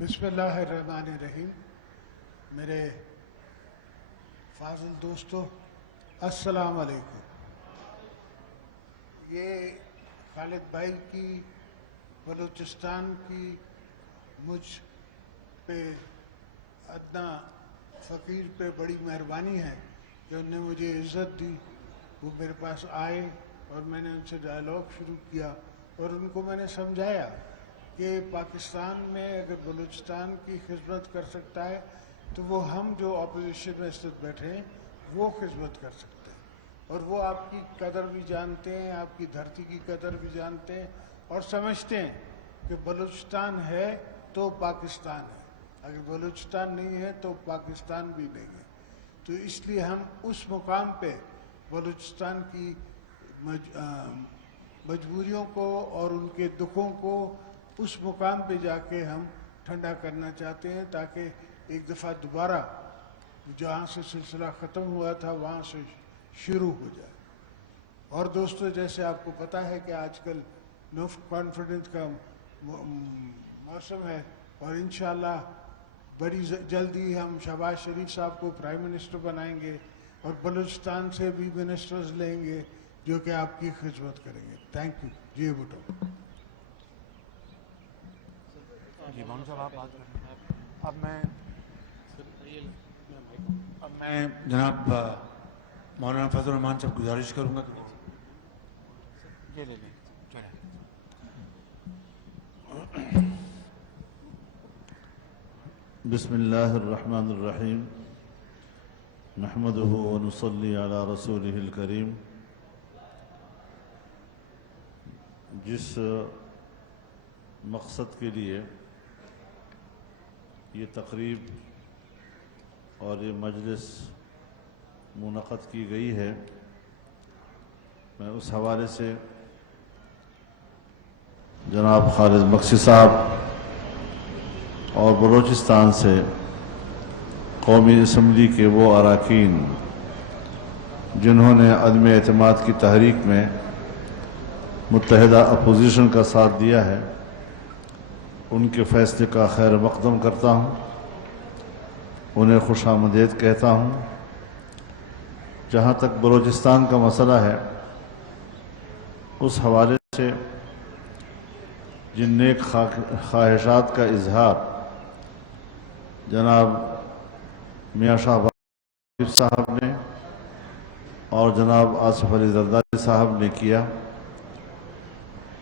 بسم اللہ الرحمن الرحیم. میرے فاضل دوستو، السلام علیکم. یہ خالد بھائی کی بلوچستان کی مجھ پہ ادنا فقیر پہ بڑی مہربانی ہے کہ انہوں نے مجھے عزت دی. وہ میرے پاس آئے اور میں نے ان سے ڈائلاگ شروع کیا اور ان کو میں نے سمجھایا کہ پاکستان میں اگر بلوچستان کی خدمت کر سکتا ہے تو وہ ہم جو اپوزیشن میں اس وقت بیٹھے ہیں وہ خدمت کر سکتے ہیں. اور وہ آپ کی قدر بھی جانتے ہیں، آپ کی دھرتی کی قدر بھی جانتے ہیں اور سمجھتے ہیں کہ بلوچستان ہے تو پاکستان ہے، اگر بلوچستان نہیں ہے تو پاکستان بھی نہیں ہے. تو اس لیے ہم اس مقام پہ بلوچستان کی مجبوریوں کو اور ان کے دکھوں کو اس مقام پہ جا کے ہم ٹھنڈا کرنا چاہتے ہیں تاکہ ایک دفعہ دوبارہ جہاں سے سلسلہ ختم ہوا تھا وہاں سے شروع ہو جائے. اور دوستو، جیسے آپ کو پتہ ہے کہ آج کل نو کانفیڈنس کا موسم ہے اور انشاءاللہ بڑی جلدی ہم شہباز شریف صاحب کو پرائم منسٹر بنائیں گے اور بلوچستان سے بھی منسٹرز لیں گے جو کہ آپ کی خدمت کریں گے. Thank you. جی بٹو. جی بانو صاحب آپ بات کر رہے ہیں. اب میں جناب مولانا فضل الرحمان صاحب گزارش کروں گا کہ یہ لے لیں. بسم اللہ الرحمن الرحیم. نحمده ونصلی علی رسولہ الکریم. جس مقصد کے لیے یہ تقریب اور یہ مجلس منعقد کی گئی ہے، میں اس حوالے سے جناب خالد بخشی صاحب اور بلوچستان سے قومی اسمبلی کے وہ اراکین جنہوں نے عدم اعتماد کی تحریک میں متحدہ اپوزیشن کا ساتھ دیا ہے، ان کے فیصلے کا خیر مقدم کرتا ہوں، انہیں خوش آمدید کہتا ہوں. جہاں تک بلوچستان کا مسئلہ ہے، اس حوالے سے جن نیک خواہشات کا اظہار جناب میاں شہباز صاحب نے اور جناب آصف علی زرداری صاحب نے کیا،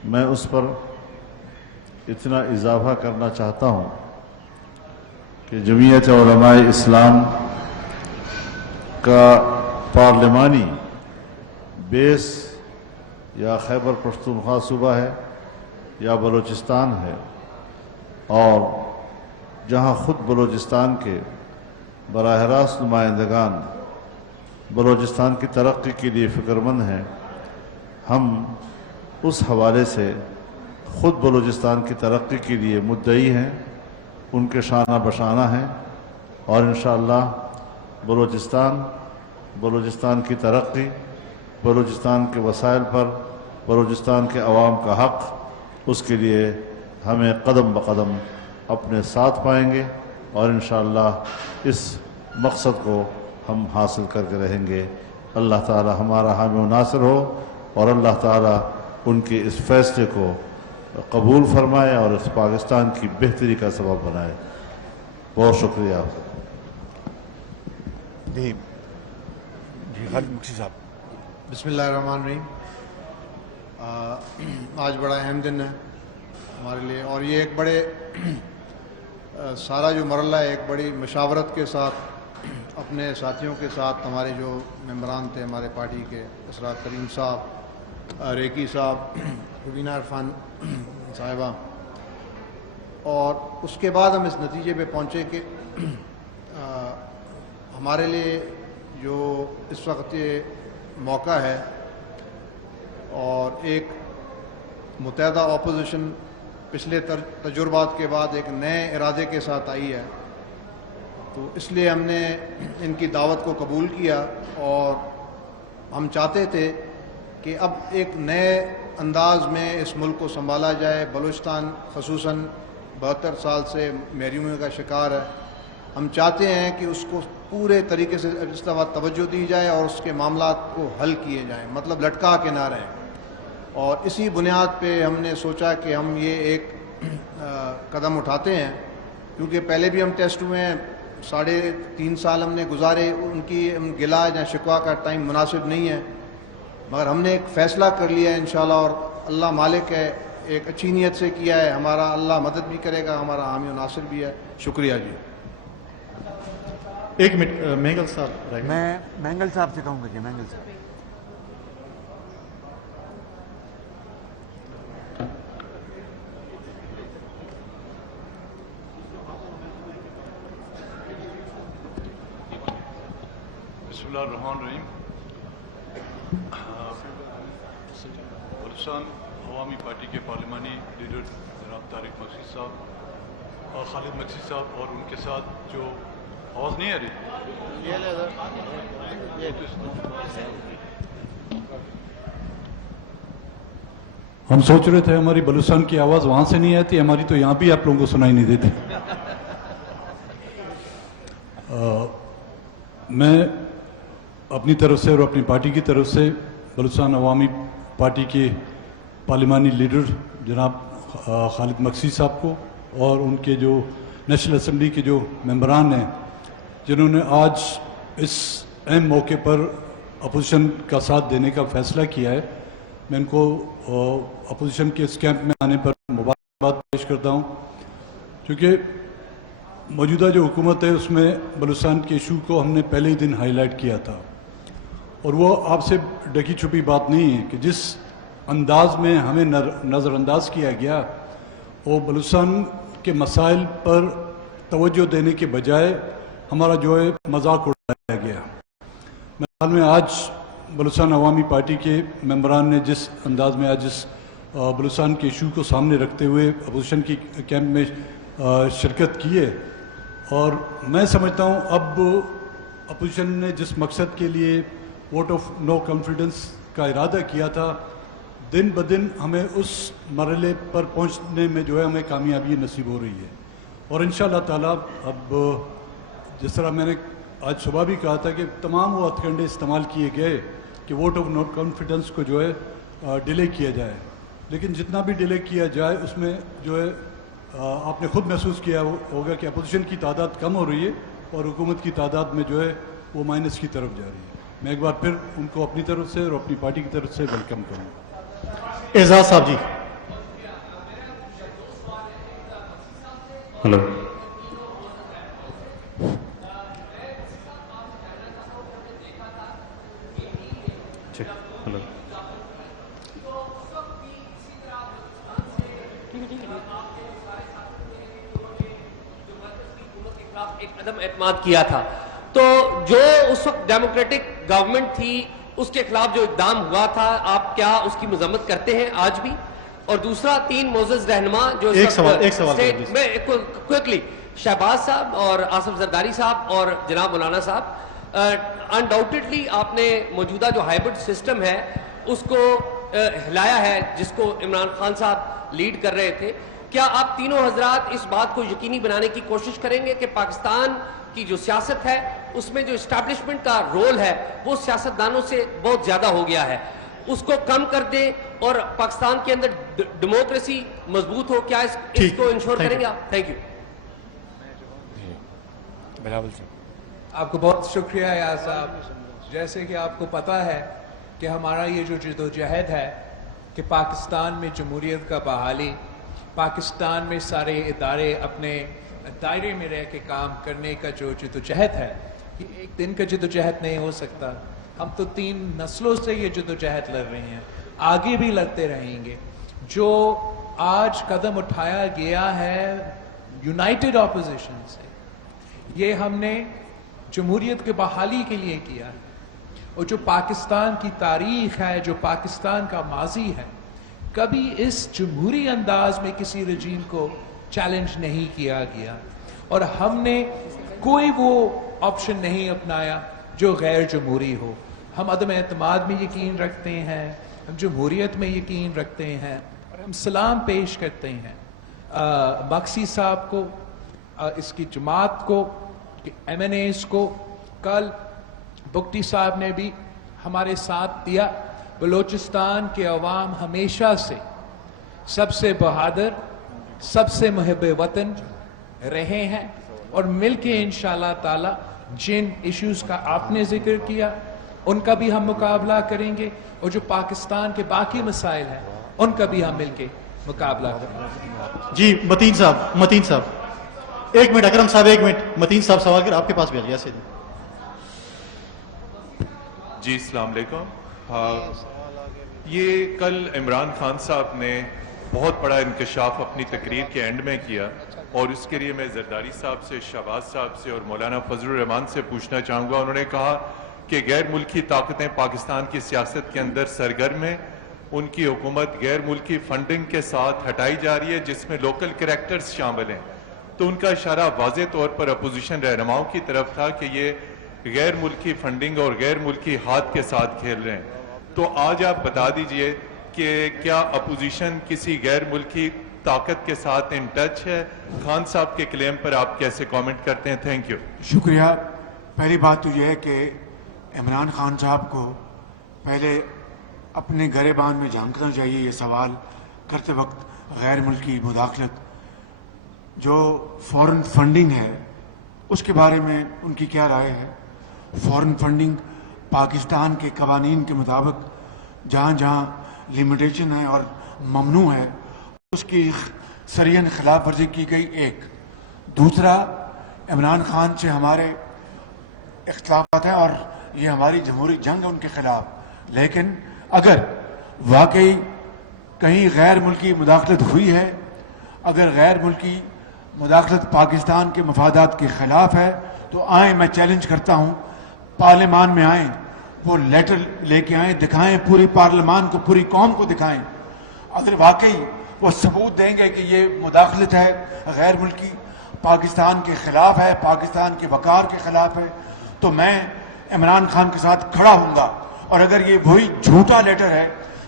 میں اس پر اتنا اضافہ کرنا چاہتا ہوں کہ جمعیت علماء اسلام کا پارلیمانی بیس یا خیبر پختونخوا صوبہ ہے یا بلوچستان ہے، اور جہاں خود بلوچستان کے براہ راست نمائندگان بلوچستان کی ترقی کے لیے فکر مند ہیں، ہم اس حوالے سے خود بلوچستان کی ترقی کے لیے مدعی ہیں، ان کے شانہ بشانہ ہیں، اور انشاءاللہ بلوچستان کی ترقی، بلوچستان کے وسائل پر بلوچستان کے عوام کا حق، اس کے لیے ہمیں قدم بقدم اپنے ساتھ پائیں گے اور انشاءاللہ اس مقصد کو ہم حاصل کر کے رہیں گے. اللہ تعالی ہمارا حامی و ناصر ہو اور اللہ تعالی ان کے اس فیصلے کو قبول فرمائے اور اس پاکستان کی بہتری کا سبب بنائے. بہت شکریہ. جی خالد بخشی صاحب. بسم اللہ الرحمن الرحیم. آج بڑا اہم دن ہے ہمارے لیے، اور یہ ایک بڑے سارا جو مرحلہ ہے ایک بڑی مشاورت کے ساتھ اپنے ساتھیوں کے ساتھ، ہمارے جو ممبران تھے ہمارے پارٹی کے، اسرات کریم صاحب، ریکی صاحب، روبینہ عرفان صاحبہ، اور اس کے بعد ہم اس نتیجے پہ پہنچے کہ ہمارے لیے جو اس وقت یہ موقع ہے اور ایک متحدہ اپوزیشن پچھلے تجربات کے بعد ایک نئے ارادے کے ساتھ آئی ہے، تو اس لیے ہم نے ان کی دعوت کو قبول کیا اور ہم چاہتے تھے کہ اب ایک نئے انداز میں اس ملک کو سنبھالا جائے. بلوچستان خصوصاً 72 سال سے محرومی کا شکار ہے. ہم چاہتے ہیں کہ اس کو پورے طریقے سے اس دفعہ توجہ دی جائے اور اس کے معاملات کو حل کیے جائیں, مطلب لٹکا کے نہ رہیں. اور اسی بنیاد پہ ہم نے سوچا کہ ہم یہ ایک قدم اٹھاتے ہیں, کیونکہ پہلے بھی ہم ٹیسٹ ہوئے ہیں, 3.5 سال ہم نے گزارے, ان کی گلا یا شکوہ کا ٹائم مناسب نہیں ہے, مگر ہم نے ایک فیصلہ کر لیا ہے انشاءاللہ, اور اللہ مالک ہے, ایک اچھی نیت سے کیا ہے, ہمارا اللہ مدد بھی کرے گا, ہمارا حامی و ناصر بھی ہے. شکریہ جی. ایک منٹ مینگل صاحب رہ گئے. میں مینگل صاحب سے کہوں گا کہ مینگل صاحب. بسم اللہ الرحمن الرحیم. بلوچستان عوامی پارٹی کے پارلیمانی لیڈر جناب طارق مقصد صاحب اور خالد مقصد صاحب اور ان کے ساتھ جو آواز نہیں آ رہی, ہم سوچ رہے تھے ہماری بلوچستان کی آواز وہاں سے نہیں آتی, ہماری تو یہاں بھی آپ لوگوں کو سنائی نہیں دیتی. میں اپنی طرف سے اور اپنی پارٹی کی طرف سے بلوچستان عوامی پارٹی کے پارلیمانی لیڈر جناب خالد مقصد صاحب کو اور ان کے جو نیشنل اسمبلی کے جو ممبران ہیں جنہوں نے آج اس اہم موقع پر اپوزیشن کا ساتھ دینے کا فیصلہ کیا ہے, میں ان کو اپوزیشن کے اس کیمپ میں آنے پر مبارکباد پیش کرتا ہوں, کیونکہ موجودہ جو حکومت ہے اس میں بلوچستان کے ایشو کو ہم نے پہلے ہی دن ہائی لائٹ کیا تھا, اور وہ آپ سے ڈکی چھپی بات نہیں ہے کہ جس انداز میں ہمیں نظر انداز کیا گیا وہ بلوچستان کے مسائل پر توجہ دینے کے بجائے ہمارا جو ہے مذاق اڑایا گیا. میرے خیال میں آج بلوچستان عوامی پارٹی کے ممبران نے جس انداز میں آج اس بلوچستان کے ایشو کو سامنے رکھتے ہوئے اپوزیشن کی کیمپ میں شرکت کی ہے, اور میں سمجھتا ہوں اب اپوزیشن نے جس مقصد کے لیے ووٹ آف نو کانفیڈنس کا ارادہ کیا تھا, دن بدن ہمیں اس مرحلے پر پہنچنے میں جو ہے ہمیں کامیابی نصیب ہو رہی ہے. اور انشاءاللہ تعالیٰ اب جس طرح میں نے آج صبح بھی کہا تھا کہ تمام وہ ہتھ کنڈے استعمال کیے گئے کہ ووٹ آف نو کانفیڈنس کو جو ہے ڈیلے کیا جائے, لیکن جتنا بھی ڈیلے کیا جائے اس میں جو ہے آپ نے خود محسوس کیا ہوگا کہ اپوزیشن کی تعداد کم ہو رہی ہے اور حکومت کی تعداد میں جو ہے وہ مائنس کی طرف جا رہی ہے. میں ایک بار پھر ان کو اپنی طرف سے اور اپنی پارٹی کی طرف سے ویلکم کروں گا. اعزاز صاحب جی. ہلو. ہلو. ایک عدم اعتماد کیا تھا, تو جو اس وقت ڈیموکریٹک گورنمنٹ تھی اس کے خلاف جو اقدام ہوا تھا, آپ کیا اس کی مذمت کرتے ہیں آج بھی؟ اور دوسرا, 3 معزز رہنما جو ایک سوال میں کوئکلی شہباز صاحب اور آصف زرداری صاحب اور جناب مولانا صاحب, انڈاؤٹڈلی آپ نے موجودہ جو ہائبرڈ سسٹم ہے اس کو ہلایا ہے جس کو عمران خان صاحب لیڈ کر رہے تھے. کیا آپ تینوں حضرات اس بات کو یقینی بنانے کی کوشش کریں گے کہ پاکستان کی جو سیاست ہے اس میں جو اسٹیبلشمنٹ کا رول ہے وہ سیاستدانوں سے بہت زیادہ ہو گیا ہے, اس کو کم کر دیں اور پاکستان کے اندر ڈیموکریسی مضبوط ہو؟ کیا اس کو انشور کریں گے آپ؟ Thank you. آپ کو بہت شکریہ یار صاحب. جیسے کہ آپ کو پتہ ہے کہ ہمارا یہ جو جدوجہد ہے کہ پاکستان میں جمہوریت کا بحالی, پاکستان میں سارے ادارے اپنے دائرے میں رہ کے کام کرنے کا جو جدوجہد ہے, یہ ایک دن کا جدوجہد نہیں ہو سکتا. ہم تو 3 نسلوں سے یہ جدوجہد لڑ رہے ہیں, آگے بھی لڑتے رہیں گے. جو آج قدم اٹھایا گیا ہے یونائٹڈ اپوزیشن سے, یہ ہم نے جمہوریت کے بحالی کے لیے کیا ہے, اور جو پاکستان کی تاریخ ہے, جو پاکستان کا ماضی ہے, کبھی اس جمہوری انداز میں کسی رجیم کو چیلنج نہیں کیا گیا, اور ہم نے کوئی وہ آپشن نہیں اپنایا جو غیر جمہوری ہو. ہم عدم اعتماد میں یقین رکھتے ہیں, ہم جمہوریت میں یقین رکھتے ہیں, اور ہم سلام پیش کرتے ہیں मक्सी साहब को, इसकी जमात को, MNAs को, कल बुगटी साहब ने भी हमारे साथ दिया। बलूचिस्तान के अवाम हमेशा से सबसे बहादुर, सबसे मुहिब वतन रहे हैं और मिलके इंशाअल्लाह ताला जिन इश्यूज का आपने जिक्र किया उनका भी हम मुकाबला करेंगे, और जो पाकिस्तान के बाकी मसाइल हैं उनका भी हम मिलके मुकाबला करेंगे। जी मतीन साहब, एक मिनट, अकरम साहब एक मिनट, मतीन साहब सवाल कर आपके पास भी आ गया से। जी अस्सलाम वालेकुम। ये कल इमरान खान साहब ने बहुत बड़ा इंकशाफ अपनी तकरीर के एंड में किया, और उसके लिए मैं जरदारी साहब से, शहबाज साहब से और मौलाना फजलुर रहमान से पूछना चाहूँगा। उन्होंने कहा कि गैर मुल्की ताकतें पाकिस्तान की सियासत के अंदर सरगर्म हैं, उनकी हुकूमत गैर मुल्की फंडिंग के साथ हटाई जा रही है जिसमें लोकल कैरेक्टर्स शामिल हैं। तो उनका इशारा वाज़े तौर पर अपोजिशन रहनुमाओं की तरफ था कि ये गैर मुल्की फंडिंग और गैर मुल्की हाथ के साथ खेल रहे हैं। तो आज आप बता दीजिए कि क्या अपोजिशन किसी गैर मुल्की ताकत के साथ इन टच है? खान साहब के क्लेम पर आप कैसे कमेंट करते हैं? Thank you. शुक्रिया। पहली बात तो यह है कि इमरान खान साहब को पहले अपने गरेबान में झांकना चाहिए। ये सवाल करते वक्त गैर मुल्की मुदाखलत जो फॉरेन फंडिंग है उसके बारे में उनकी क्या राय है? फॉरेन फंडिंग पाकिस्तान के कवानीन के मुताबिक जहाँ जहाँ लिमिटेशन है और ममनू है उसकी सरियन खिलाफ वर्जी की गई। एक दूसरा, इमरान खान से हमारे इख्तिलाफात हैं और ये हमारी जमहूरी जंग है उनके खिलाफ, लेकिन अगर वाकई कहीं गैर मुल्की मुदाखलत हुई है, अगर गैर मुल्की मुदाखलत पाकिस्तान के मफादात के खिलाफ है तो आए, मैं चैलेंज करता हूँ, पार्लियामान में आए, वो लेटर लेके आए, दिखाएं, पूरी पार्लियामान को, पूरी कौम को दिखाएं। अगर वाकई वो सबूत देंगे कि ये मुदाखलत है गैर मुल्की, पाकिस्तान के खिलाफ है, पाकिस्तान के वकार के खिलाफ है, तो मैं इमरान खान के साथ खड़ा हूँगा। और अगर ये वही झूठा लेटर है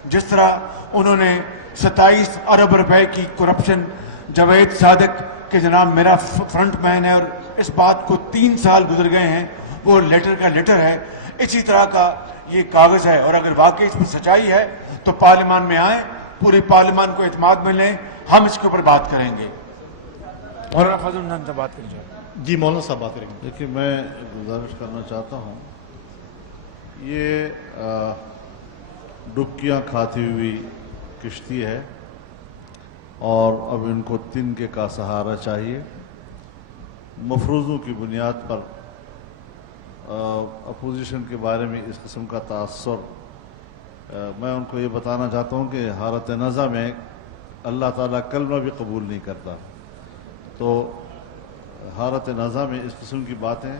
जिस तरह उन्होंने 27 अरब रुपए की करप्शन, जावेद सादिक के जनाब मेरा फ्रंट मैन है और इस बात को 3 साल गुजर गए हैं, वो लेटर का लेटर है, इसी तरह का ये कागज़ है। और अगर वाकई इसमें सच्चाई है तो पार्लियामान में आए, पूरी पार्लियामान को इत्मीनान में लें, हम इसके ऊपर बात करेंगे। और फजल से बात करेंगे। जी मौलाना साहब बात करेंगे। देखिए, मैं गुजारिश करना चाहता हूँ, ये डुबकियाँ खाती हुई किश्ती है और अब इनको तिनके का सहारा चाहिए। मफरूज़ों की बुनियाद पर अपोजिशन के बारे में इस किस्म का तासुर, मैं उनको ये बताना चाहता हूँ कि हालत नज़ा में अल्लाह ताला कलमा भी कबूल नहीं करता। तो हालत नज़ा में इस किस्म की बातें,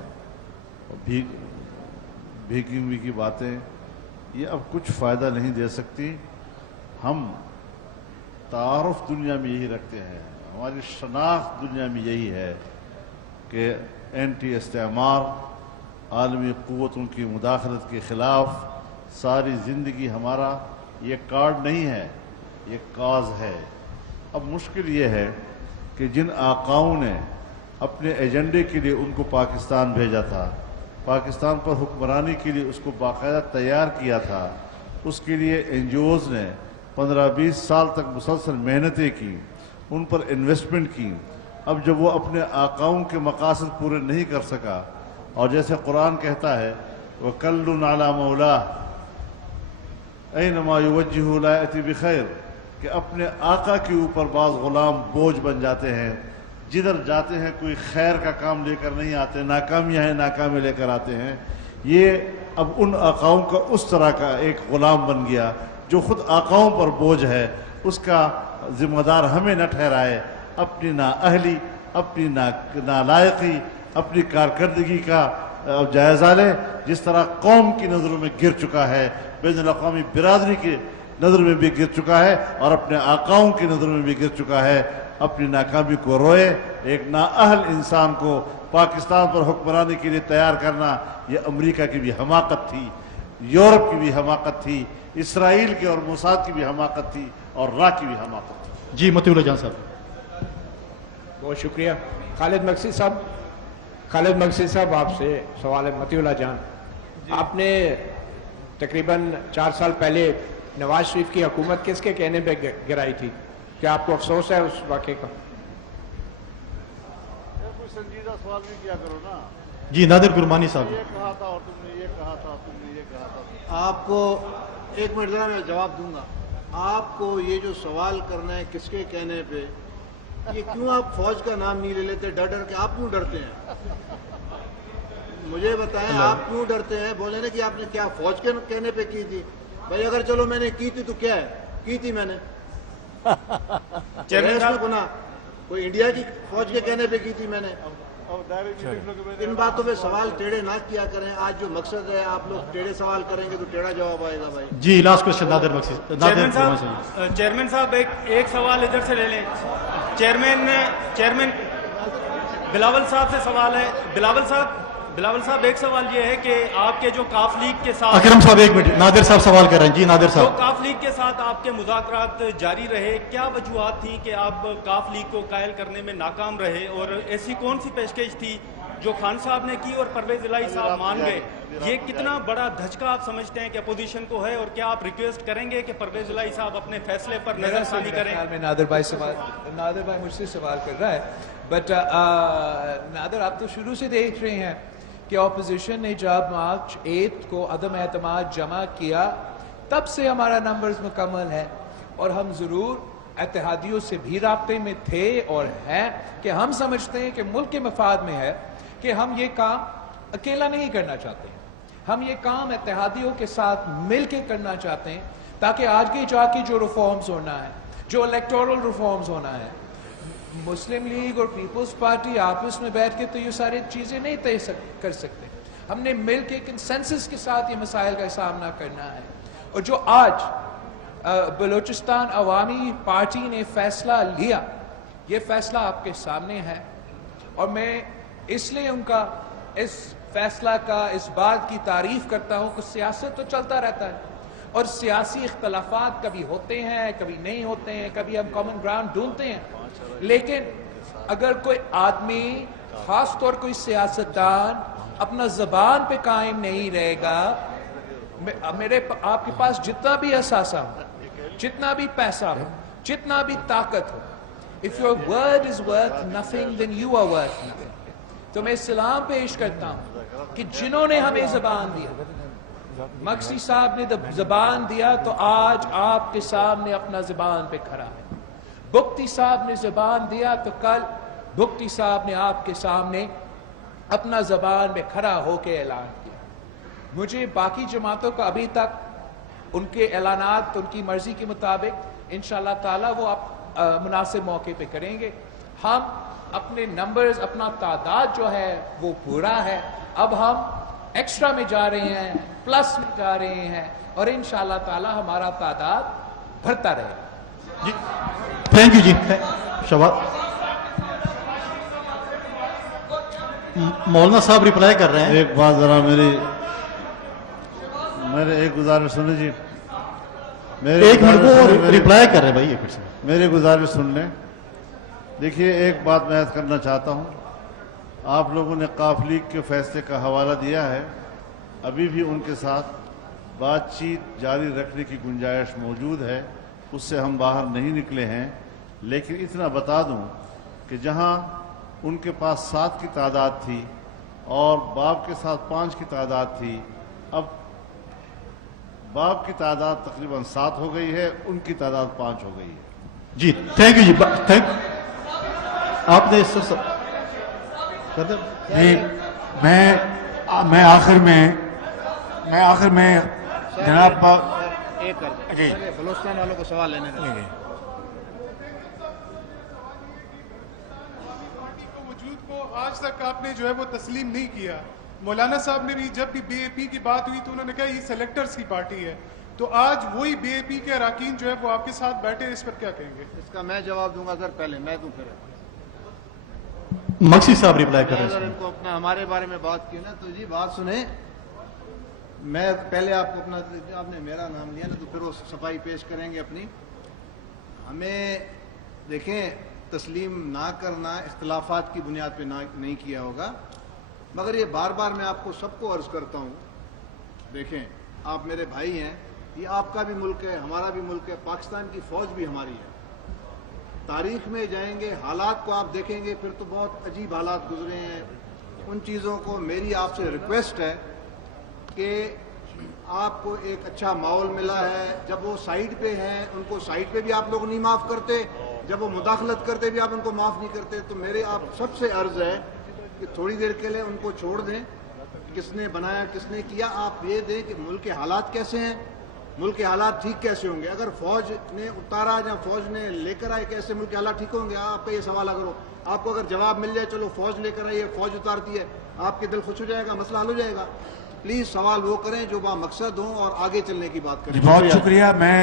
भीगी हुई की बातें, ये अब कुछ फ़ायदा नहीं दे सकती। हम तारुफ दुनिया में यही रखते हैं, हमारी शनाख्त दुनिया में यही है कि एंटी इस्तेमार, आलमी क़ुव्वतों की मुदाखलत के ख़िलाफ़ सारी ज़िंदगी हमारा ये कार्ड नहीं है, ये काज है। अब मुश्किल ये है कि जिन आकाओं ने अपने एजेंडे के लिए उनको पाकिस्तान भेजा था, पाकिस्तान पर हुक्मरानी के लिए उसको बाकायदा तैयार किया था, उसके लिए NGOs ने 15-20 साल तक मुसलसल मेहनतें की, उन पर इन्वेस्टमेंट की। अब जब वो अपने आकाओं के मकासद पूरे नहीं कर सका, और जैसे कुरान कहता है वकल्लुन अला मौला ऐनमा युवज्जिहु ला यअति बिखैर, कि अपने आका के ऊपर बाज़ गुलाम बोझ बन जाते हैं, जिधर जाते हैं कोई खैर का काम लेकर नहीं आते, नाकामियाँ हैं नाकामी लेकर आते हैं। ये अब उन आकाओं का उस तरह का एक ग़ुलाम बन गया जो ख़ुद आकाओं पर बोझ है, उसका ज़िम्मेदार हमें न ठहराए, अपनी नाअहली, अपनी नालायकी, अपनी कारकर्दगी का जायज़ा ले। जिस तरह कौम की नज़रों में गिर चुका है, बैनुल-अक़वामी बिरादरी की नज़र में भी गिर चुका है और अपने आकाओं की नज़र में भी गिर चुका है, अपनी नाकामी को रोए। एक नाअहल इंसान को पाकिस्तान पर हुक्मरानी के लिए तैयार करना, ये अमेरिका की भी हमाकत थी, यूरोप की भी हमाकत थी, इसराइल की और मोसाद की भी हमाकत थी और रा की भी हमाकत थी। जी मतीउल्लाह जान साहब। बहुत शुक्रिया। खालिद मक्सी साहब आपसे सवाल है। मतीउल्लाह जान, आपने तकरीबन 4 साल पहले नवाज शरीफ की हुकूमत किसके कहने पे गिराई थी? क्या आपको अफसोस है उस वाक़े का? कोई संजीदा सवाल भी किया करो ना। जी नादिर गुरमानी साहब। ये कहा था और तुमने ये कहा था, तुमने ये कहा था। आपको एक मिनट जरा मैं जवाब दूंगा। आपको ये जो सवाल करना है किसके कहने पे, ये क्यों आप फौज का नाम नहीं ले लेते डर डर के? आप क्यों डरते हैं? मुझे बताएं, आप क्यों डरते हैं? बोले ना कि आपने क्या फौज के कहने पे की थी? भाई अगर चलो मैंने की थी तो क्या है, की थी मैंने। चेयरमैन साहब गुना कोई इंडिया की फौज के कहने पे की थी मैंने। इन बातों पे सवाल टेढ़े ना किया करें। आज जो मकसद है, आप लोग टेढ़े सवाल करेंगे तो टेढ़ा जवाब आएगा भाई। जी लास्ट क्वेश्चन नादिर मक्सी। चेयरमैन साहब एक सवाल इधर से ले लें। चेयरमैन बिलावल साहब से सवाल है। बिलावल साहब एक सवाल ये है कि आपके जो काफ लीग के साथ, अकरम साहब एक मिनट, नादिर साहब सवाल कर रहे हैं। जी नादिर जो साहब, काफ लीग के साथ आपके मुज़ाकरात जारी रहे, क्या वजूहात थी कि आप काफ लीग को कायल करने में नाकाम रहे, और ऐसी कौन सी पेशकश थी जो खान साहब ने की और परवेज इलाही साहब मान गए? ये कितना बड़ा धचका आप समझते हैं कि अपोजिशन को है, और क्या आप रिक्वेस्ट करेंगे कि परवेज इलाही साहब अपने फैसले पर नजरसानी करें? नादिर भाई मुझसे सवाल कर रहा है, बट नादिर आप तो शुरू से देख रहे हैं कि अपोजिशन ने जब मार्च 8 को अदम एतमाद जमा किया, तब से हमारा नंबर्स मुकम्मल है, और हम ज़रूर इत्तेहादियों से भी राब्ते में थे और हैं कि हम समझते हैं कि मुल्क के मफाद में है कि हम ये काम अकेला नहीं करना चाहते। हम ये काम इत्तेहादियों के साथ मिल के करना चाहते हैं, ताकि आगे जाके जो रिफॉर्म्स होना है, जो इलेक्टोरल रिफॉर्म्स होना है, मुस्लिम लीग और पीपल्स पार्टी आपस में बैठ के तो ये सारी चीज़ें नहीं तय कर सकते। हमने मिल के कंसेंसस के साथ ये मसाइल का सामना करना है। और जो आज बलूचिस्तान अवामी पार्टी ने फैसला लिया, ये फैसला आपके सामने है, और मैं इसलिए उनका इस फैसला का, इस बात की तारीफ करता हूँ कि सियासत तो चलता रहता है, और सियासी इख्तलाफात कभी होते हैं, कभी नहीं होते हैं, कभी हम कॉमन ग्राउंड ढूंढते हैं, लेकिन अगर कोई आदमी, खास तौर कोई सियासतदान अपना जबान पे कायम नहीं रहेगा, आपके पास जितना भी असासा हो, जितना भी पैसा हो, जितना भी ताकत हो, if your word is worth nothing then you are worth nothing. तो मैं सलाम पेश करता हूं कि जिन्होंने हमें जबान दिया, मक्सी साहब ने जबान दिया, तो आज आपके सामने अपना जबान पे खड़ा है। बुख्ती साहब ने जबान दिया, तो कल बुख्ती साहब ने आपके सामने अपना जबान में खड़ा होकर ऐलान किया। मुझे बाकी जमातों का अभी तक उनके ऐलानात उनकी मर्जी के मुताबिक इंशाअल्लाह ताला वो आप मुनासिब मौके पे करेंगे। हम अपने नंबर्स, अपना तादाद जो है वो पूरा है। अब हम एक्स्ट्रा में जा रहे हैं, प्लस में जा रहे हैं, और इंशाअल्लाह ताला हमारा तादाद बढ़ता रहेगा। जी थैंक यू जी। मौलाना साहब रिप्लाई कर रहे हैं। एक बात जरा मेरे एक गुजारिश सुने जी, एक मिनट को रिप्लाई कर रहे हैं भाई, फिर से मेरी गुजारिश सुन लें। देखिए, एक बात मैं ऐड करना चाहता हूँ। आप लोगों ने काफ लीग के फैसले का हवाला दिया है, अभी भी उनके साथ बातचीत जारी रखने की गुंजाइश मौजूद है, उससे हम बाहर नहीं निकले हैं। लेकिन इतना बता दूं कि जहां उनके पास 7 की तादाद थी और बाप के साथ 5 की तादाद थी, अब बाप की तादाद तकरीबन 7 हो गई है, उनकी तादाद 5 हो गई है। जी थैंक यू जी। आपने इससे नहीं, मैं आखिर में जनाब एक कर दे, बलूचिस्तान वालों को सवाल लेने दें। वजूद को आज तक आपने जो है वो तस्लीम नहीं किया। मौलाना साहब ने भी जब भी बीएपी की बात हुई तो उन्होंने कहा ये सेलेक्टर्स की पार्टी है, तो आज वही बीएपी के अरकान जो है वो आपके साथ बैठे, इस पर क्या कहेंगे? इसका मैं जवाब दूंगा सर, पहले मैं दूं फिर मक्सी साहब रिप्लाई कर रहे हैं। अगर इनको अपना हमारे बारे में बात की ना, तो जी बात सुने, मैं पहले आपको अपना, आपने मेरा नाम लिया ना, तो फिर वो सफाई पेश करेंगे अपनी। हमें देखें, तस्लीम ना करना इख्तलाफात की बुनियाद पे ना नहीं किया होगा, मगर ये बार बार मैं आपको सबको अर्ज़ करता हूँ, देखें आप मेरे भाई हैं, ये आपका भी मुल्क है, हमारा भी मुल्क है, पाकिस्तान की फ़ौज भी हमारी है। तारीख में जाएंगे, हालात को आप देखेंगे, फिर तो बहुत अजीब हालात गुजरे हैं। उन चीज़ों को मेरी आपसे रिक्वेस्ट है कि आपको एक अच्छा माहौल मिला है, जब वो साइड पे हैं उनको साइड पे भी आप लोग नहीं माफ़ करते, जब वो मुदाखलत करते भी आप उनको माफ़ नहीं करते, तो मेरे आप सबसे अर्ज़ है कि थोड़ी देर के लिए उनको छोड़ दें। किसने बनाया किसने किया, आप ये दें कि मुल्क के हालात कैसे हैं, मुल्क के हालात ठीक कैसे होंगे। अगर फौज ने उतारा या फौज ने लेकर आए, कैसे मुल्क के हालात ठीक होंगे? आपका ये सवाल अगर हो, आपको अगर जवाब मिल जाए चलो फौज लेकर आई है, फौज उतारती है, आपके दिल खुश हो जाएगा, मसला हल हो जाएगा। प्लीज सवाल वो करें जो बा मकसद हो और आगे चलने की बात करें। बहुत शुक्रिया। मैं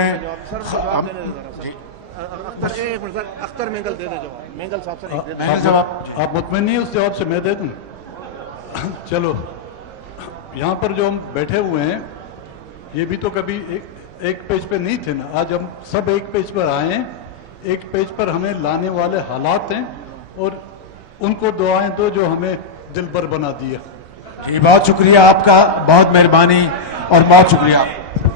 अख्तर मेंगल दे दे जवाब। मेंगल साहब से आप मुतमईन नहीं है उस जवाब से? मैं दे दूं? चलो, यहाँ पर जो हम बैठे हुए हैं ये भी तो कभी एक पेज पे नहीं थे ना। आज हम सब एक पेज पर आए हैं, एक पेज पर हमें लाने वाले हालात हैं और उनको दुआएं दो जो हमें दिल पर बना दिया। जी बहुत शुक्रिया आपका, बहुत मेहरबानी और बहुत शुक्रिया।